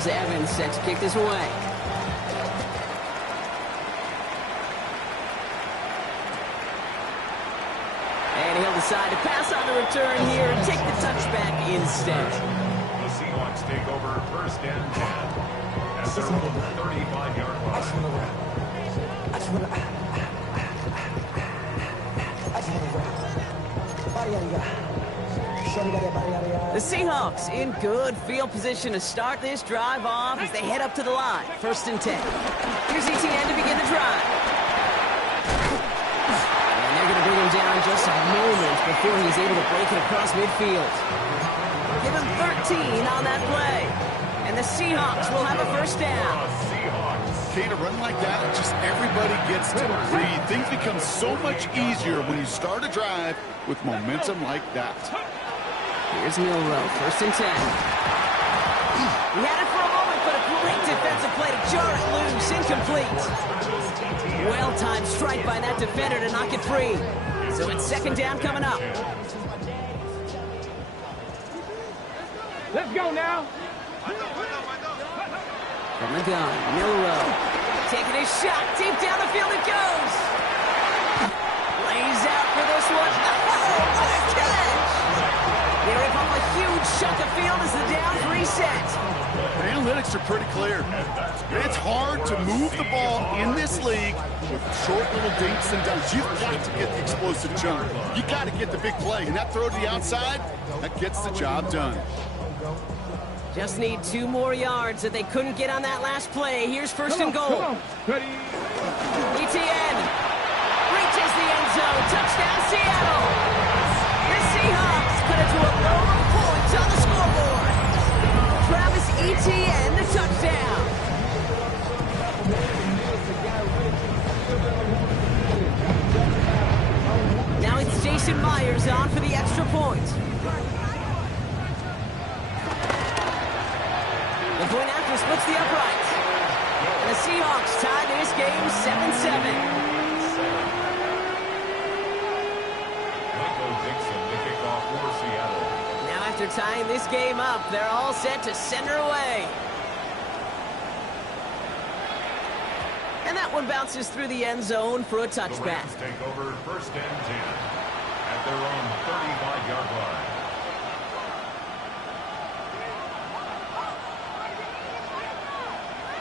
Here's Evans set to kick this away. And he'll decide to pass on the return here and take the touchback instead. The Seahawks take over first and 10 at their own 35-yard line. The Seahawks in good field position to start this drive off as they head up to the line. First and 10. Here's ETN to begin the drive. And they're going to bring him down just a moment before he's able to break it across midfield. Give him 13 on that play. And the Seahawks will have a first down. Okay, to run like that, just everybody gets to breathe. Things become so much easier when you start a drive with momentum like that. Here's Milroe, first and 10. He had it for a moment, but a great defensive play to jar it loose, incomplete. Well-timed strike by that defender to knock it free. So it's second down coming up. Let's go now. From the gun, Milroe taking his shot, deep down the field it goes. Lays out for this one. Oh, what a catch! They rip up a huge chunk of field as the downs reset. The analytics are pretty clear. It's hard to move the ball in this league with short little dinks and dunks. You've got to get the explosive jump. You got to get the big play, and that throw to the outside, that gets the job done. Just need 2 more yards that they couldn't get on that last play. Here's first and goal. ETN reaches the end zone. Touchdown, Seattle. The Seahawks put it to a row of points on the scoreboard. Travis Etienne, the touchdown. Now it's Jason Myers on for the extra point. The point after splits the uprights. And the Seahawks tie this game 7-7. Michael Dixon to kick off for Seattle. Now after tying this game up, they're all set to send her away. And that one bounces through the end zone for a The touchback. Rams take over first and 10 at their own 35-yard line.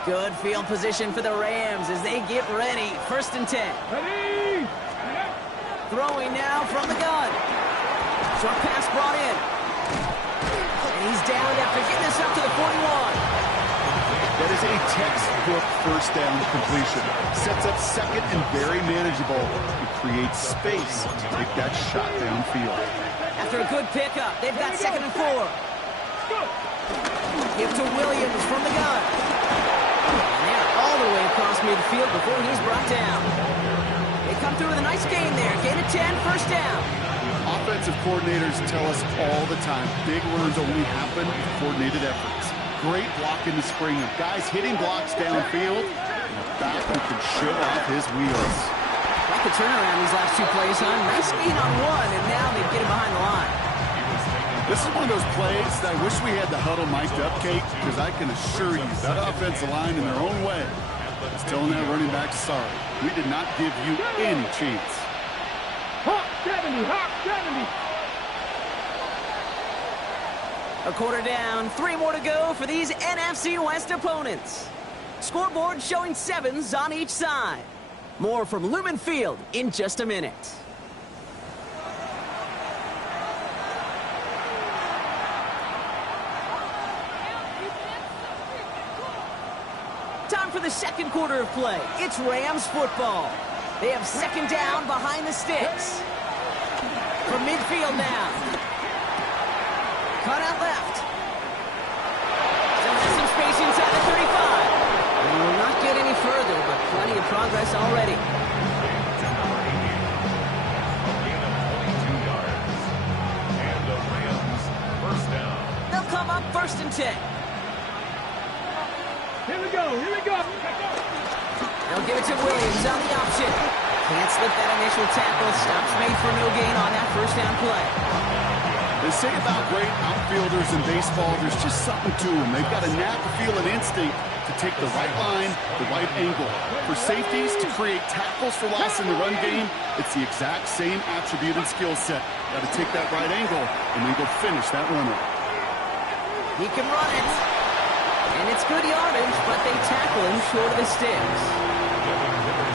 Good field position for the Rams as they get ready. First and 10. Ready? Throwing now from the gun. Short pass brought in. And he's down after getting this up to the 41. That is a textbook first down completion. Sets up second and very manageable. It creates space to take that shot downfield. After a good pickup, they've got second and 4. Give to Williams from the gun. And they're all the way across midfield before he's brought down. They come through with a nice gain there. Gain of 10, first down. Offensive coordinators tell us all the time, big runs only happen with coordinated efforts. Great block in the spring of guys hitting blocks downfield, and a back who can show off his wheels. Like the turnaround these last 2 plays, huh? Nice gain on one, and now they get him behind the line. This is one of those plays that I wish we had the huddle mic'd up, Kate, because I can assure you that offensive line in their own way is telling that running back, sorry, we did not give you any chance. Hawk 70, Hawk 70. A quarter down, 3 more to go for these NFC West opponents. Scoreboard showing 7s on each side. More from Lumen Field in just a minute. Time for the second quarter of play. It's Rams football. They have second down behind the sticks. From midfield now. Cut out left. Still has some space inside the 35. And will not get any further, but plenty of progress already. And the Rams first down. They'll come up first and 10. Here we go, here we go. They'll give it to Williams on the option. Can't slip that initial tackle. Stops made for no gain on that first down play. They say about great outfielders in baseball, there's just something to them. They've got a knack, a feel, and instinct to take the right line, the right angle. For safeties, to create tackles for loss in the run game, it's the exact same attribute and skill set. Got to take that right angle and then go finish that runner. He can run it. And it's good yardage, but they tackle him short of the sticks.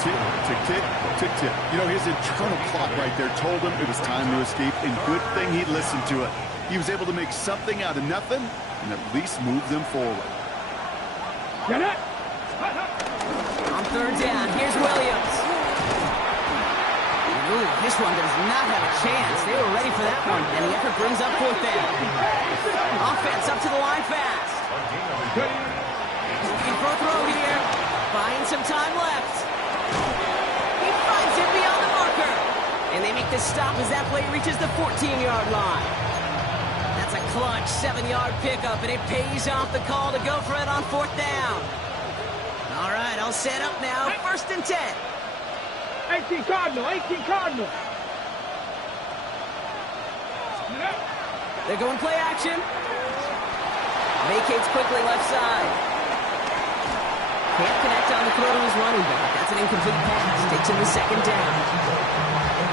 Tick, tick, tick, tick, tick. You know, his internal clock right there told him it was time to escape, and good thing he listened to it. He was able to make something out of nothing and at least move them forward. Get it. On third down, here's Williams. Ooh, this one does not have a chance. They were ready for that one, and the effort brings up fourth down. Offense up to the line fast. Looking for a throw here. Buying some time left. He finds it beyond the marker. And they make the stop as that play reaches the 14-yard line. That's a clutch 7-yard pickup, and it pays off the call to go for it on fourth down. All right, I'll set up now. First and 10. 18 Cardinal, 18 Cardinal. They're going play action. Vacates quickly left side. Can't connect on the throw to his running back. That's an incomplete pass. Takes him to second down.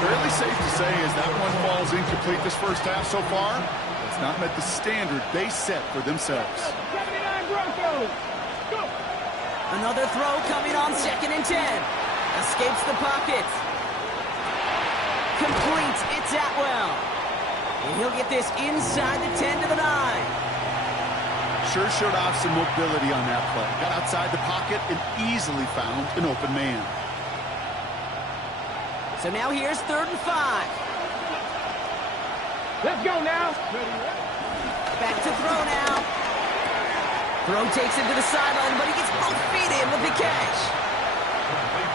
Fairly safe to say as that one falls incomplete this first half so far, it's not met the standard they set for themselves. 79 Broncos. Go. Another throw coming on second and 10. Escapes the pocket. Complete. It's Atwell. And he'll get this inside the 10 to the 9. Sure showed off some mobility on that play. Got outside the pocket and easily found an open man. So now here's third and 5. Let's go now. Back to throw now. Throw takes him to the sideline, but he gets both feet in with the catch.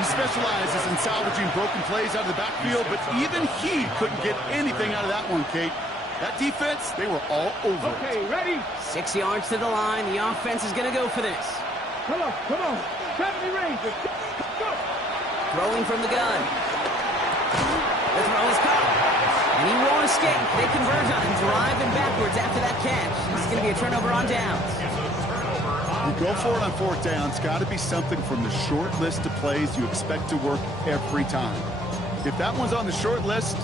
He specializes in salvaging broken plays out of the backfield, but even he couldn't get anything out of that one, Kate. That defense, they were all over it. Okay, ready? 6 yards to the line. The offense is going to go for this. Come on, come on. 70 Rangers. Go. Throwing from the gun. The throw is caught. And he won't escape. They converge on him, driving backwards after that catch. This is going to be a turnover on downs. You go for it on fourth down. It's got to be something from the short list of plays you expect to work every time. If that one's on the short list,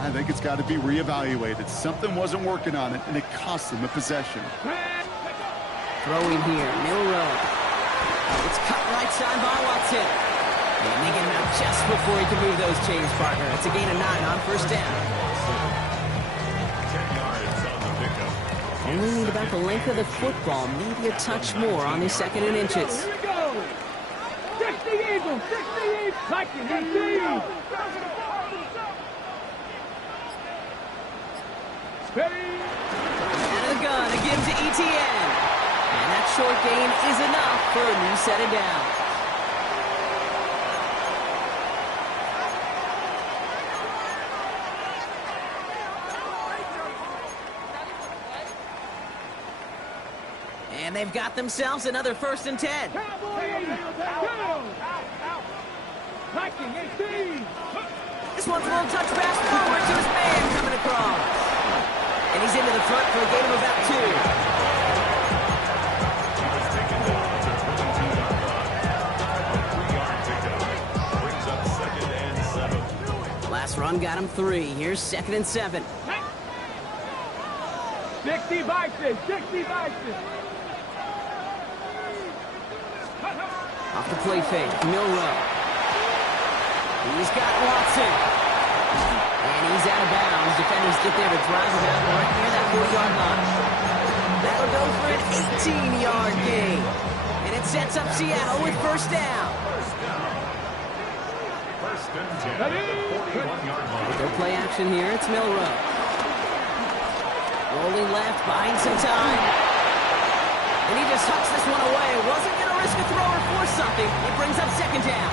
I think it's got to be reevaluated. Something wasn't working on it, and it cost them a possession. Throwing here, Milroe. It's cut right side by Watson. And they get him out just before he can move those chains, partner. It's a gain of 9 on first down. 10 yards on the pickup. Only need about the length of the football, maybe a touch more on the second and inches. Here we go. 60 Eagles, 60 Eagles. Like it, 18. Ready? Out of the gun, again to ETN. And that short gain is enough for a new set of downs. And they've got themselves another first and 10. Cowboys. Go. Like it, 18. This one's a little touch pass forward to his man coming across. And he's into the front for a gain of about 2. He was taken down at the 22-yard line. A 3-yard pickup. Brings up second and 7. Last run got him 3. Here's second and 7. 60 Bison, 60 Bison. Off the play fake, Milroe. He's got Watson. And he's out of bounds. Defenders get there to drive it out right near that 4-yard line. That'll go for an 18-yard gain. And it sets up Seattle with first down. First and 10 at the 41-yard line. Go play action here. It's Milroe. Rolling left, buying some time. And he just tucks this one away. Wasn't going to risk a throw or force something. It brings up second down.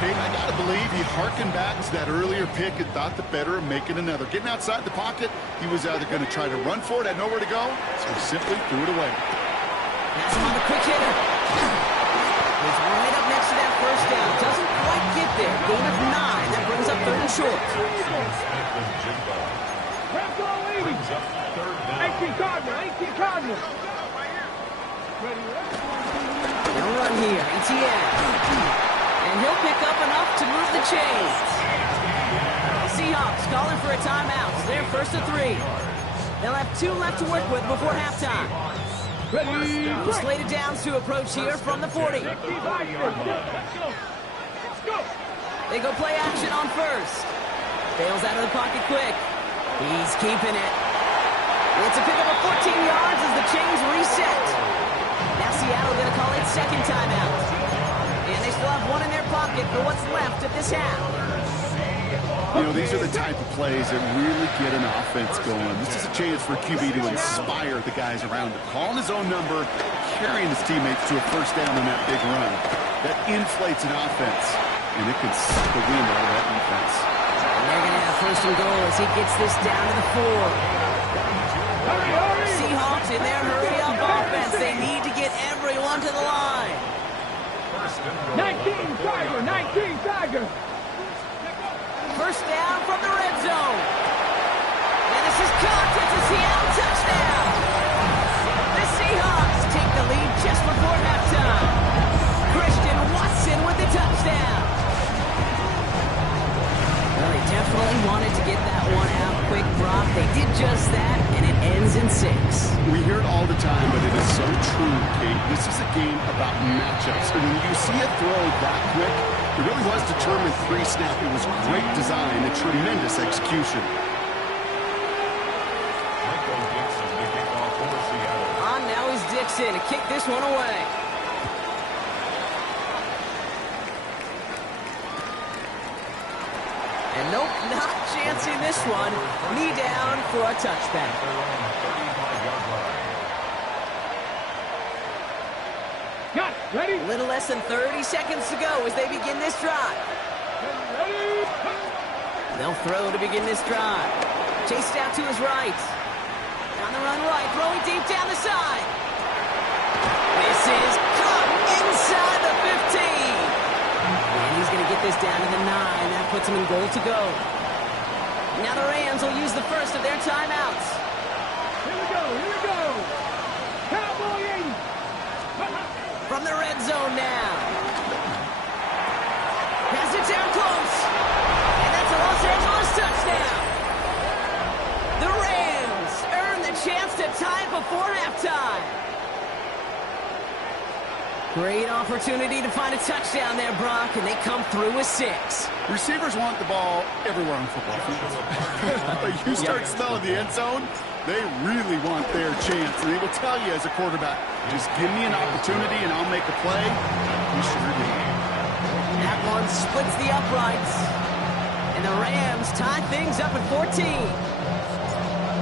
Kate, I got to believe he harkened back to that earlier pick and thought the better of making another. Getting outside the pocket, he was either going to try to run for it, had nowhere to go, so he simply threw it away. Has him on the quick hitter. He's right up next to that first down. Doesn't quite get there. Gain of 9. That brings up third and short. Smith and Jigba. 18 Cardinal, 18 Cardinal. They'll run here, ETN. And he'll pick up enough to move the chains. Seahawks calling for a timeout. They're first and 3. They'll have 2 left to work with before halftime. Ready, Slated downs to approach here from the 40. Let's go. They go play action on first. Bails out of the pocket quick. He's keeping it. It's a pickup of 14 yards as the chains reset. Now Seattle going to call it second timeout. And they still have 1 in their pocket for what's left of this half. You know, these are the type of plays that really get an offense going. This is a chance for QB to inspire the guys around him. Calling his own number, carrying his teammates to a first down on that big run. That inflates an offense, and it can suck the wind out of that defense. And they're going to have first and goal as he gets this down to the 4. Seahawks in their hurry-up offense. They need to get everyone to the line. 19 Tiger, 19 Tiger. First down from the red zone. And this is caught. It's a Seattle touchdown. The Seahawks take the lead just before halftime. Christian Watson with the touchdown. Well, they definitely wanted to get that one out quick, Brock. They did just that, and it ends in 6. We hear it all the time, but it is so true, Kate. This is a game about matchups. And when you see a throw that quick, it really was determined pre-snap. It was great design and tremendous execution. Michael Dixon to kick off for Seattle. On now is Dixon to kick this one away. And nope, not chancing this one. Knee down for a touchback. Got it. Ready? A little less than 30 seconds to go as they begin this drive. Ready. They'll throw to begin this drive. Chased out to his right. On the run right, throwing deep down the side. This is caught inside the 15. And he's going to get this down to the 9. That puts him in goal to go. Now the Rams will use the first of their timeouts. Here we go. Here we go. Cowboy 80. From the red zone now. Pass it down close. And that's a Los Angeles touchdown. The Rams earn the chance to tie before halftime. Great opportunity to find a touchdown there, Brock, and they come through with 6. Receivers want the ball everywhere on football field. But you start smelling the end zone, they really want their chance. And they will tell you as a quarterback, just give me an opportunity and I'll make a play. You sure do. That one splits the uprights. And the Rams tie things up at 14.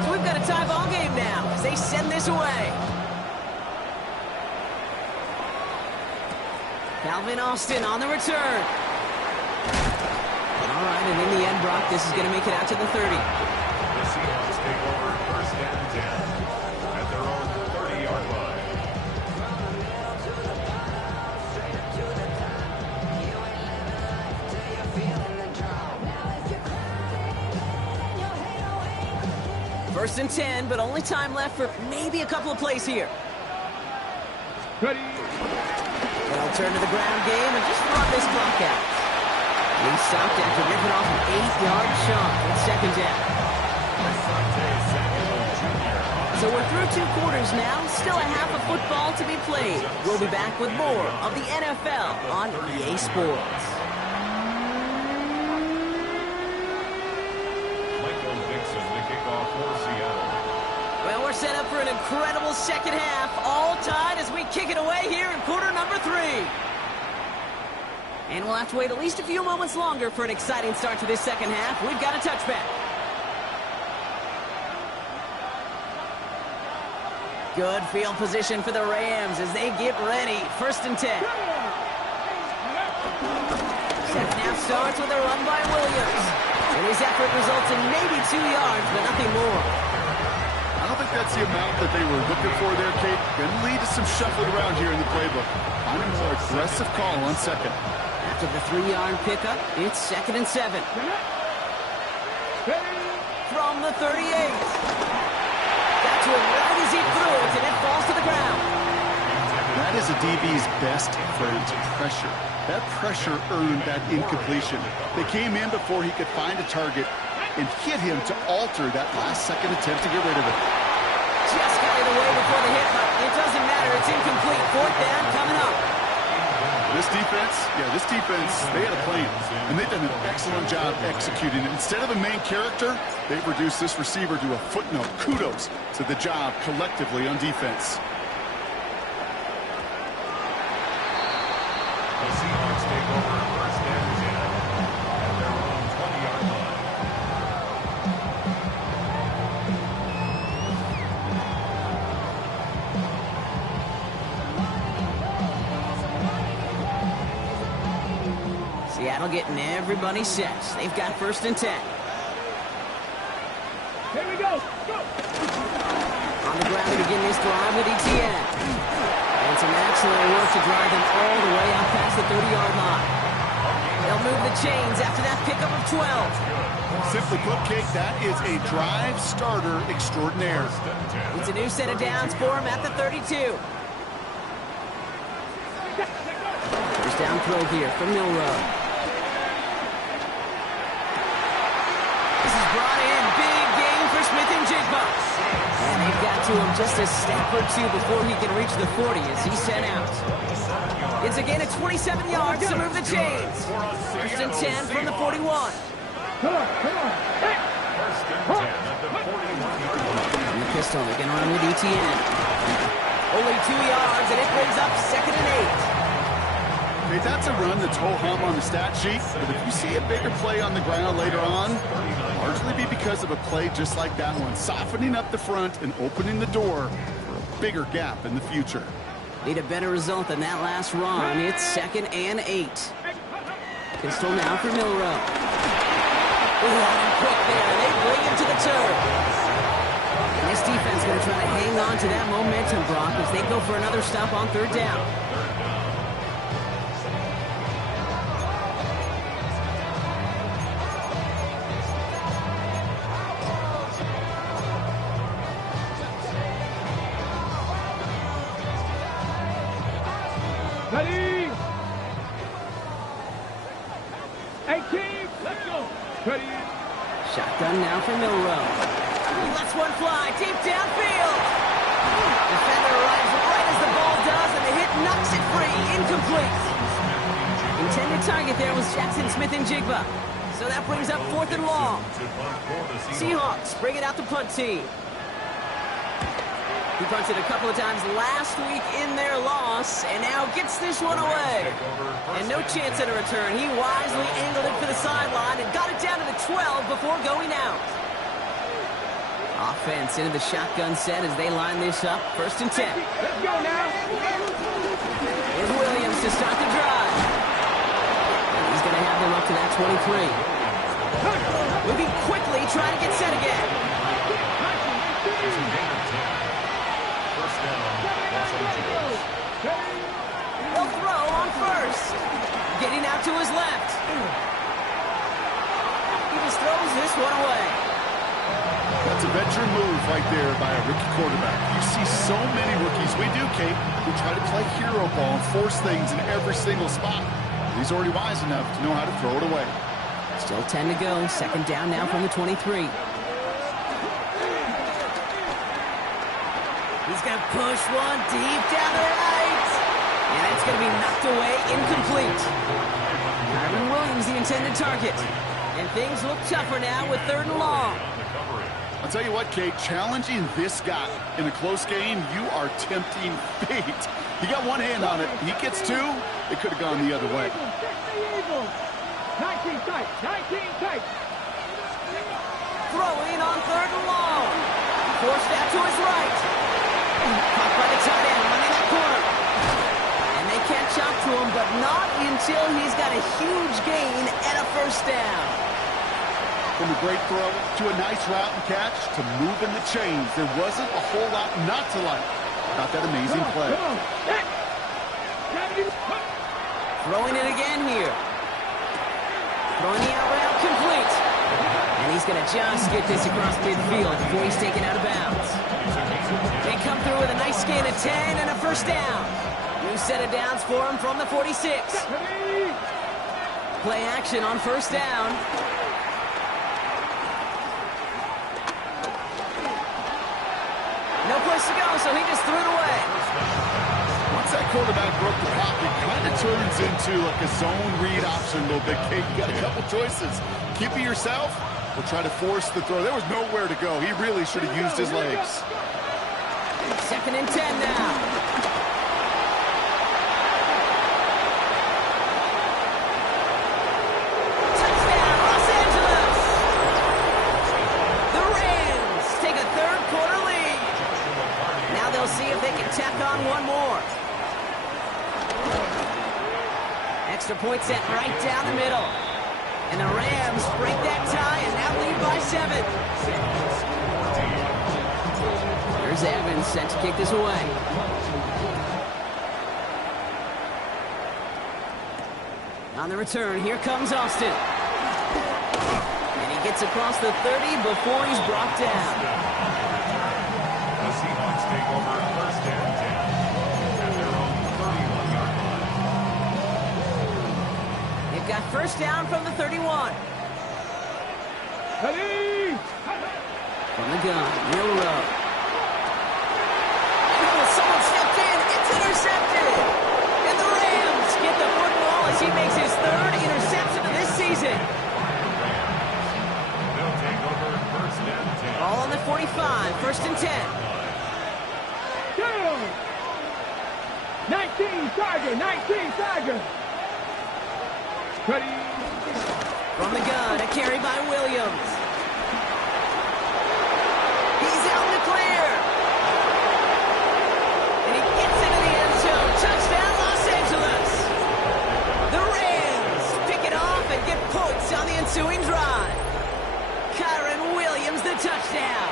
So we've got a tie ball game now as they send this away. Calvin Austin on the return. All right, and in the end, Brock, this is going to make it out to the 30. The Seahawks take over first and 10 at their own 30-yard line. First and 10, but only time left for maybe a couple of plays here. Ready. They'll turn to the ground game and just run this clock out. He stopped after ripping off an 8-yard shot with second down. So we're through 2 quarters now. Still a half of football to be played. We'll be back with more of the NFL on EA Sports. Michael Dixon to kick off for Seattle. Well, we're set up for an incredible second half. All tied as we kick it away here in quarter number 3. And we'll have to wait at least a few moments longer for an exciting start to this second half. We've got a touchback. Good field position for the Rams as they get ready. First and 10. Second half starts with a run by Williams. And his effort results in maybe 2 yards, but nothing more. I don't think that's the amount that they were looking for there, Kate. Going to lead to some shuffling around here in the playbook. Find a more aggressive call on second. After the 3-yard pickup, it's second and 7. Ready. From the 38. Got to him right as he threw it, and it falls to the ground. That is a DB's best friend, pressure. That pressure earned that incompletion. They came in before he could find a target and hit him to alter that last-second attempt to get rid of it. Just got it away before the hit, but it doesn't matter. It's incomplete. Fourth down coming up. This defense, they had a plan, and they've done an excellent job executing it. Instead of a main character, they've reduced this receiver to a footnote. Kudos to the job collectively on defense. The Seahawks take over first and 10 at their own 20-yard line. Seattle getting everybody set. They've got first and 10. Here we go. Go. On the ground to begin this drive with Etienne. And some excellent work to drive them all the way out past the 30-yard line. They'll move the chains after that pickup of 12. Simply put, Kate, that is a drive starter extraordinaire. It's a new set of downs for him at the 32. First down throw here from Milroe. This is brought in. Big gain for Smith-Njigba. And they've got to him just a step or two before he can reach the 40 as he's sent out. It's a gain of 27 yards to move the chains. First and 10 from the 41. Come on. Hey. First and 10 at the 41-yard line. And the pistol, they're going to run with Etienne. Only 2 yards, and it brings up second and 8. Hey, that's a run that's ho-hum on the stat sheet, but if you see a bigger play on the ground later on, largely be because of a play just like that one, softening up the front and opening the door for a bigger gap in the future. Need a better result than that last run. It's second and 8. Pistol now for Milroe. Quick there, and they bring him to the turf. And this defense going to try to hang on to that momentum, Brock, as they go for another stop on third down. Ready. 18. Let's go. Ready. Shotgun now for Milroe. He lets one fly deep downfield. Defender arrives right as the ball does, and the hit knocks it free. Incomplete. Intended target there was Jackson Smith-Njigba. So that brings up fourth and long. Seahawks bring it out to punt team. He punted a couple of times last week in their loss, and now gets this one away. And no chance at a return. He wisely angled it for the sideline and got it down to the 12 before going out. Offense into the shotgun set as they line this up. First and 10. Let's go now. Here's Williams to start the drive. And he's going to have them up to that 23. Moving quickly, trying to get set again. He'll throw on first. Getting out to his left. He just throws this one away. That's a veteran move right there by a rookie quarterback. You see so many rookies, we do, Kate, who try to play hero ball and force things in every single spot. He's already wise enough to know how to throw it away. Still 10 to go. Second down now from the 23. He's going to push one deep down the right. And it's going to be knocked away, incomplete. Kyren Williams, the intended target. And things look tougher now with third and long. I'll tell you what, Kate, challenging this guy in a close game, you are tempting fate. He got one hand on it. He gets two. It could have gone the other way. 19 tight. 19 tight. Throwing on third and long. Forced out to his right. Caught by the tight end, running that corner. And they catch up to him, but not until he's got a huge gain and a first down. From a great throw to a nice route and catch to moving the chains, there wasn't a whole lot not to like about that amazing play. Throwing it again here. Throwing the out route complete. And And he's going to just get this across midfield before he's taken out of bounds. They come through with a nice gain of 10 and a first down. New set of downs for him from the 46. Play action on first down. No place to go, so he just threw it away. Once that quarterback broke the pocket, kind of turns into like a zone read option a little bit, Kate. You got a couple choices. Keep it yourself or try to force the throw. There was nowhere to go. He really should have used his legs. 2nd and 10 now. Touchdown, Los Angeles! The Rams take a third-quarter lead. Now they'll see if they can tack on one more. Extra point set right down the middle. And the Rams break that tie and now lead by 7. There's Evans set to kick this away. On the return, here comes Austin. And he gets across the 30 before he's brought down. The Seahawks take over 1st and 10 at their own 31-yard line. They've got first down from the 31. Ready? From the gun, Will Rowe. Someone stepped in. It's intercepted. And the Rams get the football as he makes his 3rd interception of this season. They'll take over 1st and 10. Ball on the 45, 1st and 10. Down. 19 Tiger, 19 Tiger. Ready? From the gun, a carry by Williams. He's out in the clear. And he gets into the end zone. Touchdown, Los Angeles. The Rams pick it off and get points on the ensuing drive. Kyron Williams, the touchdown.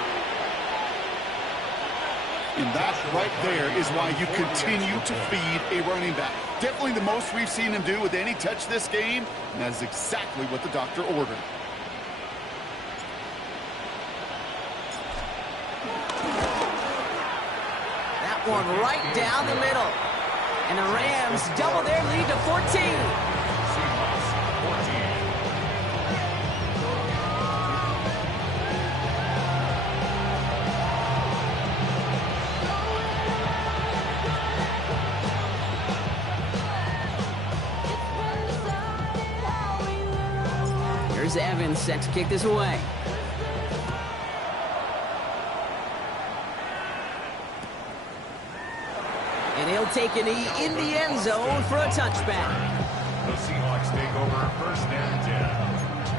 And that right there is why you continue to feed a running back. Definitely the most we've seen him do with any touch this game, and that is exactly what the doctor ordered. That one right down the middle. And the Rams double their lead to 14. Seahawks 14. Here's Evans set to kick this away. And he'll take a knee in the end zone for a touchback. The Seahawks take over 1st and 10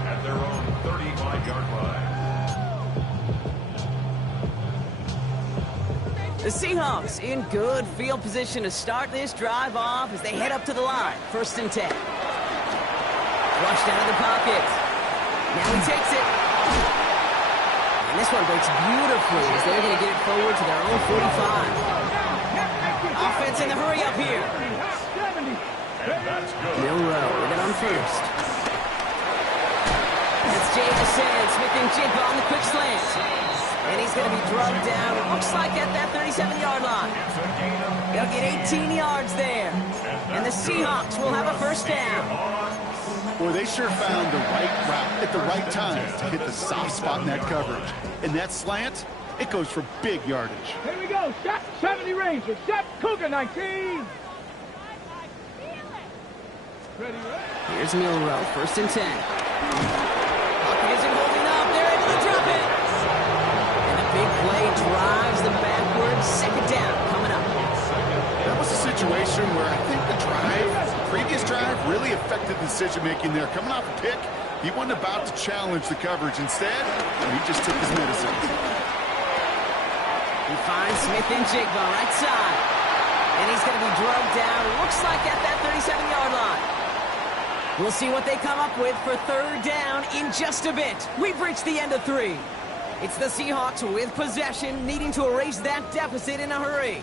at their own 35-yard line. The Seahawks in good field position to start this drive off as they head up to the line. 1st and 10. Flushed out of the pocket. Now he takes it. And this one breaks beautifully as they're going to get it forward to their own 45. Offense in the hurry up here. 70. And that's good. Milrow with it on first. It's JSN, Smith and Jigba on the quick slant. And he's going to be drugged down, looks like at that 37-yard line. They'll get 18 yards there. And the Seahawks will have a first down. Boy, they sure found the right route at the right time to hit the soft spot in that coverage. And that slant, it goes for big yardage. Here we go. Shot 70 Rangers. Shot Cougar 19. Ready, Here's Milrow, 1st and 10. Pocket isn't holding up. They're able to drop it. And the big play drives them backwards. 2nd down coming up. That was a situation where I think the previous drive really affected the decision-making there. Coming off a pick, he wasn't about to challenge the coverage. Instead, he just took his medicine. He finds Smith and Jigba right side. And he's going to be drugged down. Looks like at that 37-yard line. We'll see what they come up with for 3rd down in just a bit. We've reached the end of 3. It's the Seahawks with possession, needing to erase that deficit in a hurry.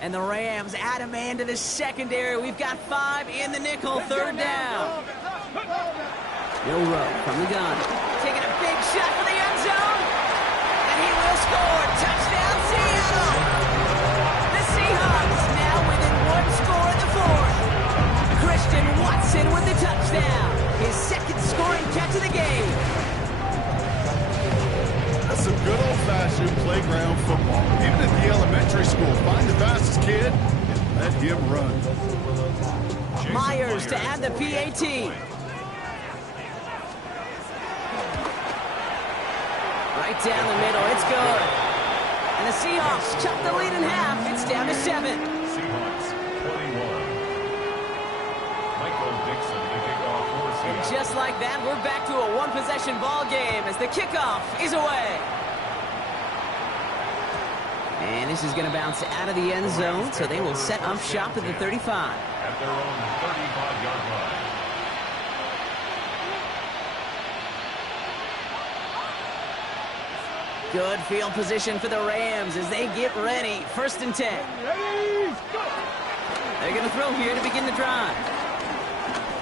And the Rams add a man to the secondary. We've got 5 in the nickel, third down. Milroe from the gun. Taking a big shot for the end zone. And he will score. Touchdown, Seattle. The Seahawks now within 1 score in the fourth. Christian Watson with the touchdown. His second scoring catch of the game. That's some good old-fashioned playground football. Even at the elementary school, find the fastest kid and let him run. Myers to add the PAT. Right down the middle, it's good. And the Seahawks chop the lead in half. It's down to 7. Seahawks 21. Michael Dixon, the kickoff for And Seattle. just like that, we're back to a one-possession ball game as the kickoff is away. And this is going to bounce out of the end zone, so they will set up shop at the 35. At their own 35-yard line. Good field position for the Rams as they get ready. First and 10. They're going to throw here to begin the drive.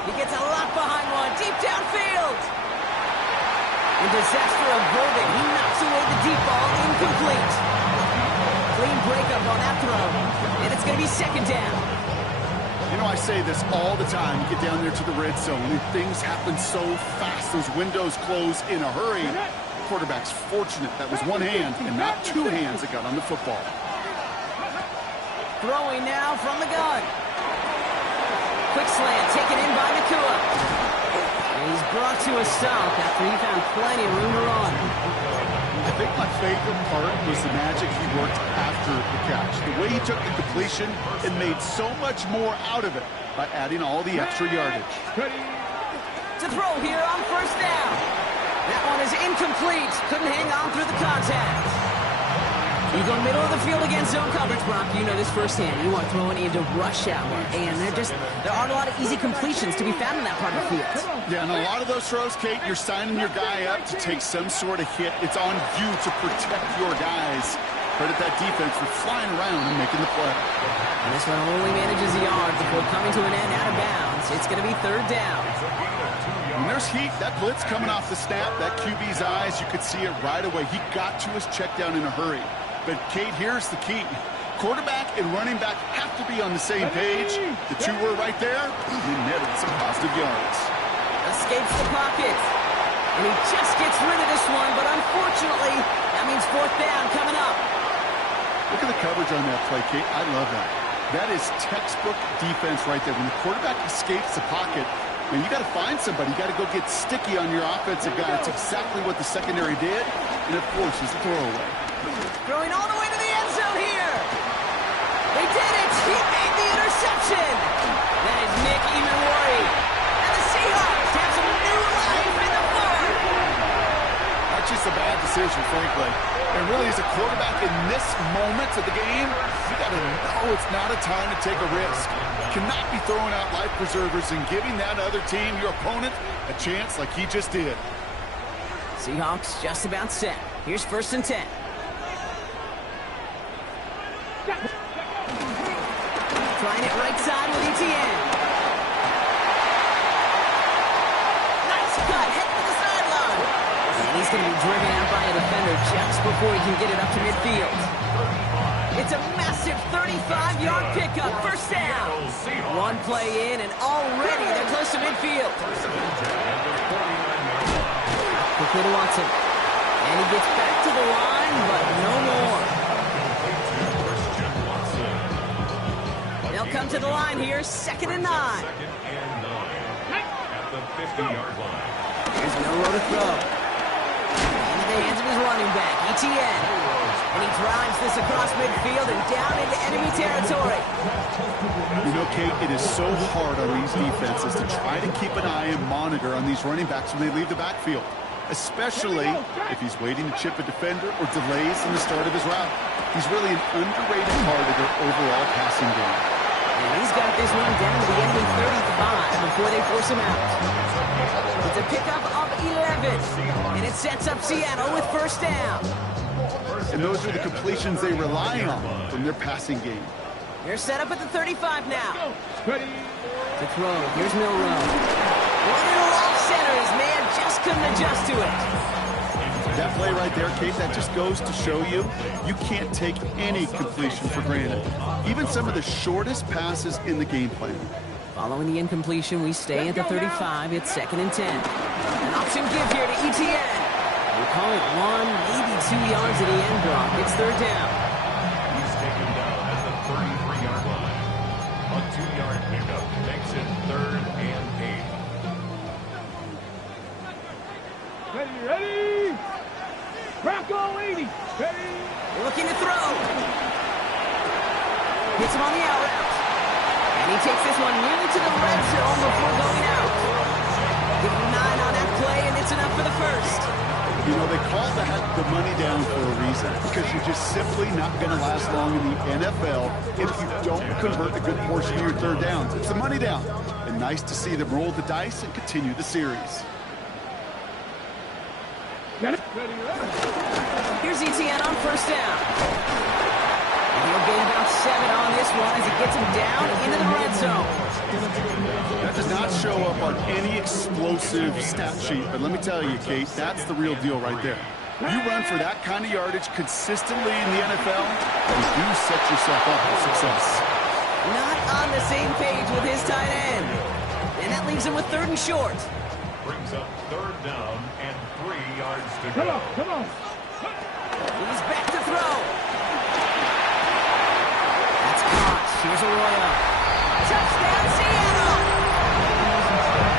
He gets a lot behind one, deep downfield. And disaster averted. He knocks away the deep ball, incomplete. Clean breakup on that throw. And it's going to be second down. You know, I say this all the time. You get down there to the red zone, and things happen so fast. Those windows close in a hurry. Quarterback's fortunate that was one hand and not 2 hands that got on the football. Throwing now from the gun. Quick slant taken in by Nakua. And he's brought to a stop after he found plenty of room to run. I think my favorite part was the magic he worked after the catch. The way he took the completion and made so much more out of it by adding all the extra yardage. To throw here on first down. That one is incomplete. Couldn't hang on through the contact. You go middle of the field against zone coverage, Brock. You know this firsthand. You are throwing into rush hour. And there aren't a lot of easy completions to be found in that part of the field. Yeah, and a lot of those throws, Kate, you're signing your guy up to take some sort of hit. It's on you to protect your guys. Credit that defense for flying around and making the play. And this one only manages the yard before coming to an end out of bounds. It's going to be third down. When there's heat, that blitz coming off the snap, that QB's eyes, you could see it right away. He got to his check down in a hurry. But, Kate, here's the key. Quarterback and running back have to be on the same page. The two were right there. He netted some positive yards. Escapes the pocket. And he just gets rid of this one, but unfortunately, that means fourth down coming up. Look at the coverage on that play, Kate. I love that. That is textbook defense right there. When the quarterback escapes the pocket, and you got to find somebody. You got to go get sticky on your offensive guy. It's exactly what the secondary did, and it forces the throwaway. Throwing all the way to the end zone here. They did it. He made the interception. That is Nick Iwari. And the Seahawks have some new life in the fourth. That's just a bad decision, frankly. And really, as a quarterback in this moment of the game, you got to know it's not a time to take a risk. You cannot be throwing out life preservers and giving that other team, your opponent, a chance like he just did. Seahawks just about set. Here's first and 10. Trying it right side with Etienne. Nice cut, head to the sideline. And he's going to be driven out by a defender just before he can get it up to midfield. It's a massive 35-yard pickup, first down. One play in, and already they're close to midfield. Quickly to Watson. And he gets back to the line, but no more. They'll come to the line here, 2nd and 9. At the 50-yard line. There's no row to throw. Into the hands of his running back, Etienne. And he drives this across midfield and down into enemy territory. You know, Kate, it is so hard on these defenses to try to keep an eye and monitor on these running backs when they leave the backfield, especially if he's waiting to chip a defender or delays in the start of his route. He's really an underrated part of their overall passing game. And he's got this one down to the enemy 35 before they force him out. It's a pickup of 11, and it sets up Seattle with first down. And those are the completions they rely on from their passing game. They're set up at the 35 now. Ready. To throw, here's Milroe. Running off center, his man just couldn't adjust to it. That play right there, Kate, that just goes to show you, you can't take any completion for granted. Even some of the shortest passes in the game plan. Following the incompletion, we stay at the 35. It's 2nd and 10. An option give here to ETN. We call it 1, maybe 2 yards at the end, Brock. It's 3rd down. He's taken down at the 33-yard line. A 2-yard pickup makes it 3rd and 8. Ready. Bronco 80. Ready. Looking to throw. Hits him on the out route. And he takes this one nearly to the red zone before going out. Give him 9 on that play, and it's enough for the first. You know, they call that the money down for a reason, because you're just simply not going to last long in the NFL if you don't convert a good portion of your 3rd downs. It's the money down. And nice to see them roll the dice and continue the series. Ready. Here's ETN on 1st down. And he'll gain about 7 on this one as he gets him down into the red zone. That does not show up on any explosive stat sheet, but let me tell you, Kate, that's the real deal right there. You run for that kind of yardage consistently in the NFL, you do set yourself up for success. Not on the same page with his tight end. And that leaves him with 3rd and short. Brings up 3rd down and 3 yards to Come go. on. Come on. He's back to throw. That's caught. Here's Arroyo. Touchdown, Seattle!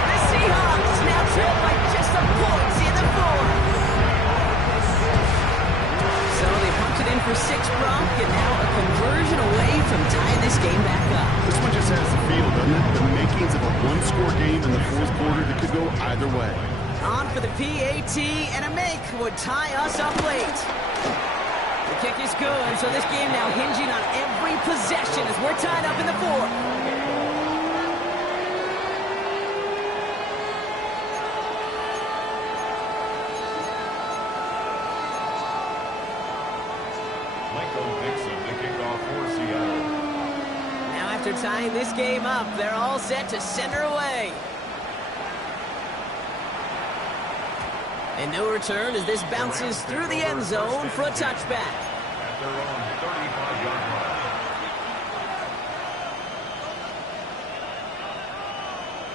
The Seahawks now trail by just a point in the 4th. So they pumped it in for 6, Brock, and now a conversion away from tying this game back up. This one just has the feel, doesn't it? The makings of a one-score game in the 4th quarter that could go either way. On for the PAT, and a make would tie us up late. The kick is good, so this game now hinging on every possession as we're tied up in the 4th. Michael Dixon, the kickoff for Seattle. Now after tying this game up, they're all set to send her away. And no return as this bounces through the end zone for a touchback. At their own 35-yard line.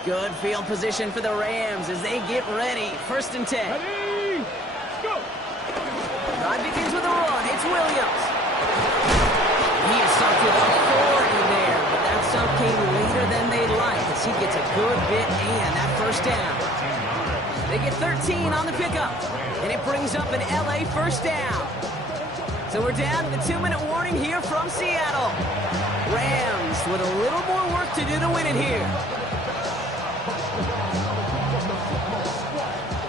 Good field position for the Rams as they get ready. 1st and 10. Ready. Go. Drive begins with a run. It's Williams. He is sunk with authority there, but that sunk came later than they'd like as he gets a good bit and that 1st down. They get 13 on the pickup, and it brings up an LA 1st down. So we're down to the 2-minute warning here from Seattle. Rams with a little more work to do to win it here.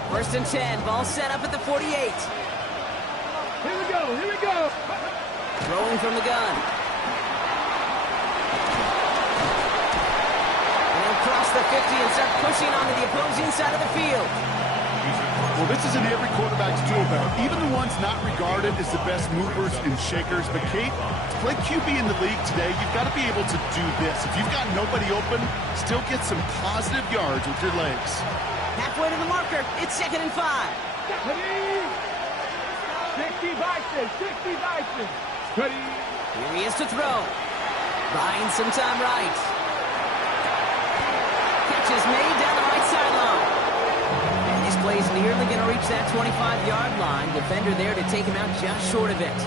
1st and 10, ball set up at the 48. Here we go. Throwing from the gun. And he'll cross the 50 and start pushing onto the opposing side of the field. Well, this is in every quarterback's tool belt, even the ones not regarded as the best movers and shakers. But, Kate, to play QB in the league today, you've got to be able to do this. If you've got nobody open, still get some positive yards with your legs. Halfway to the marker, it's 2nd and 5. Ready. 60 Vikings. Ready. Here he is to throw. Buying some time right. Catch is made down the right sideline. And this play's nearly going to reach that 25-yard line. Defender there to take him out just short of it.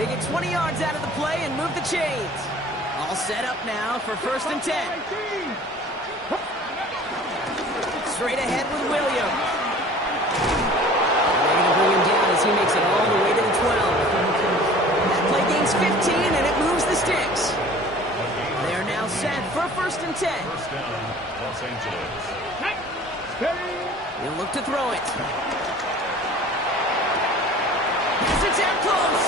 They get 20 yards out of the play and move the chains. All set up now for 1st and 10. Straight ahead with Williams. They're going to bring him down as he makes it all the way to the 12. That play gains 15 and it moves the sticks. They're now set for 1st and 10. 1st down, Los Angeles. He'll look to throw it. Yes, it's out close.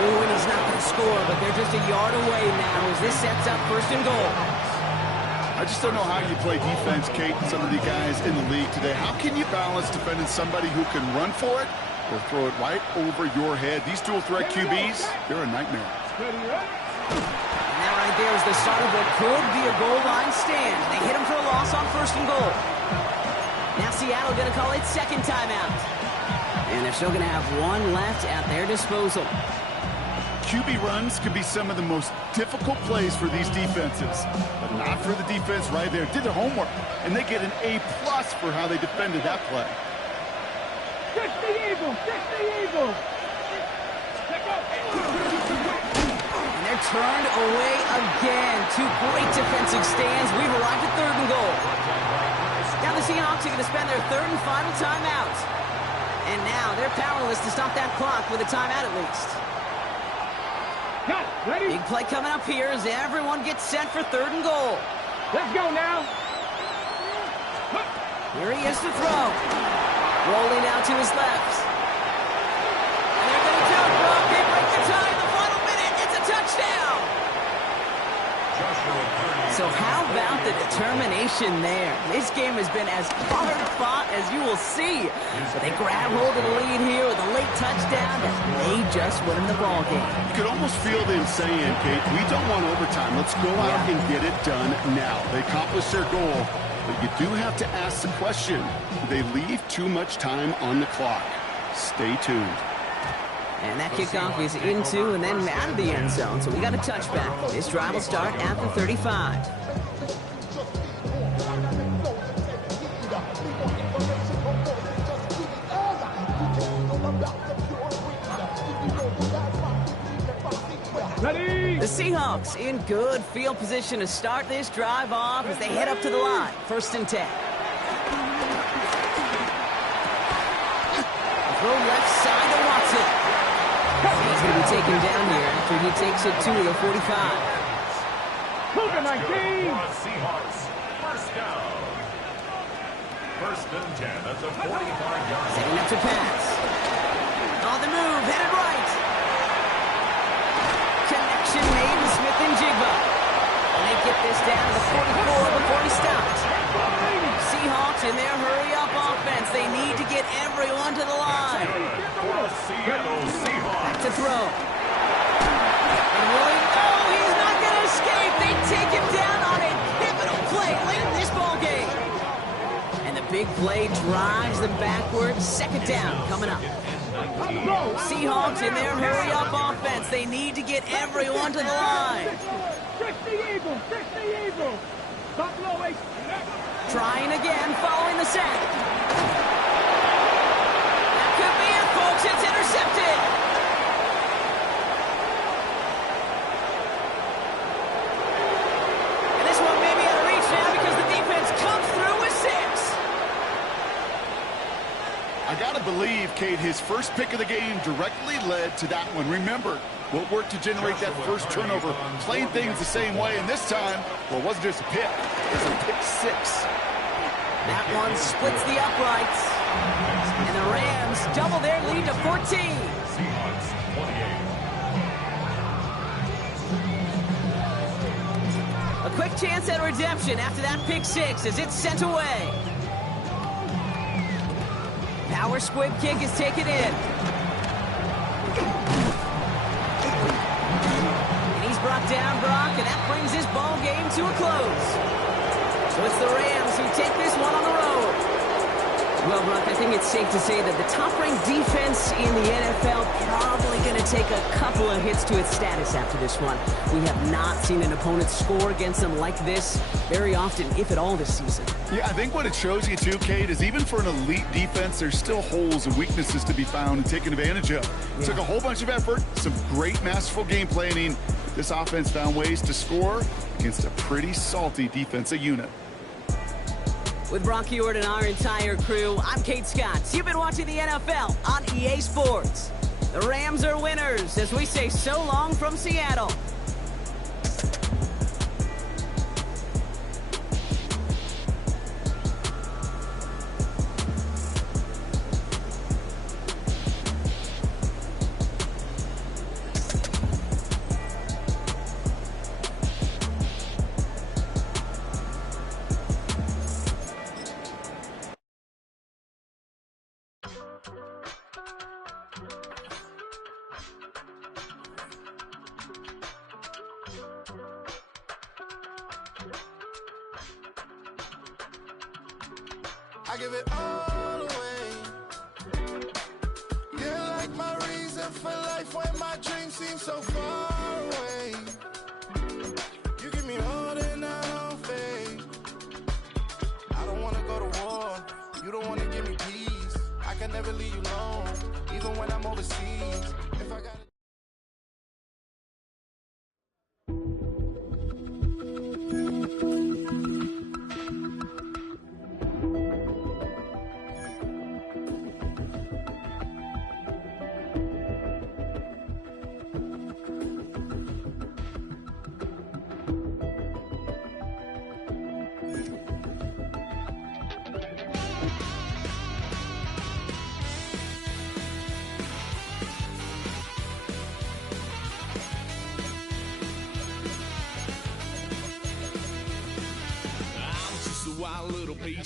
Ooh, and he's not going to score, but they're just a yard away now as this sets up 1st and goal. I just don't know how you play defense, Kate, and some of the guys in the league today. How can you balance defending somebody who can run for it or throw it right over your head? These dual threat QBs, they're a nightmare. And that right there is the start of what could be a goal line stand. They hit him for a loss on 1st and goal. Now Seattle going to call it second timeout. And they're still going to have one left at their disposal. QB runs can be some of the most difficult plays for these defenses, but not for the defense right there. Did their homework, and they get an A+ for how they defended that play. Fix the Eagles! Fix the Eagles! And they're turned away again. Two great defensive stands. We've arrived at 3rd and goal. Now the Seahawks are going to spend their 3rd and final timeout. And now they're powerless to stop that clock with a timeout at least. Cut! Ready? Big play coming up here as everyone gets set for 3rd and goal. Let's go now! Here he is to throw. Rolling out to his left. And they're going to do it, Brock. They break the tie in the final minute. It's a touchdown. So how about the determination there? This game has been as hard fought as you will see. But they grab hold of the lead here with a late touchdown that may just win them the ball game. You could almost feel them saying, Kate, we don't want overtime. Let's go out and get it done now. They accomplished their goal, but you do have to ask the question, do they leave too much time on the clock? Stay tuned. And that kickoff is into and then out of the end zone. So we got a touchback. This drive will start at the 35. Ready? The Seahawks in good field position to start this drive off as they head up to the line. 1st and 10. Throw left side to Watson. He's going to be taken down here after he takes it to the 45. Cougar 19! Seahawks, 1st down. 1st and 10 at the 45-yard Setting up to pass. On the move, headed right. Connection made with Smith and Jigba. And they get this down to the 44 before he stops. Seahawks in their hurry-up offense. They need to get everyone to the line. Seattle Seahawks. Back to throw. And Willie, oh, he's not going to escape. They take him down on a pivotal play late in this ball game. And the big play drives them backwards. 2nd down coming up. Seahawks in their hurry-up offense. They need to get everyone to the line. Fix the Eagles! Fix the Eagles! Stop low, eight. Trying again, following the sack. That could be it, folks. It's intercepted. And this one may be out of reach now because the defense comes through with 6. I got to believe, Kate, his first pick of the game directly led to that one. Remember, what worked to generate that first turnover, playing things the same way, and this time, well, it wasn't just a pick, it was a pick 6. That one splits the uprights. And the Rams double their lead to 14. Seahawks, 28. A quick chance at redemption after that pick 6 as it's sent away. Power squib kick is taken in. And he's brought down, Brock, and that brings this ball game to a close. So it's the Rams who take this one on the road. Well, Brock, I think it's safe to say that the top-ranked defense in the NFL probably going to take a couple of hits to its status after this one. We have not seen an opponent score against them like this very often, if at all, this season. Yeah, I think what it shows you too, Kate, is even for an elite defense, there's still holes and weaknesses to be found and taken advantage of. It took a whole bunch of effort, some great masterful game planning. This offense found ways to score against a pretty salty defensive unit. With Brock Huard and our entire crew, I'm Kate Scott. You've been watching the NFL on EA Sports. The Rams are winners as we say so long from Seattle. I give it all away. You're like my reason for life when my dreams seem so far away. You give me more than I don't fake. I don't wanna go to war. You don't wanna give me peace. I can never leave you alone, even when I'm overseas. If I got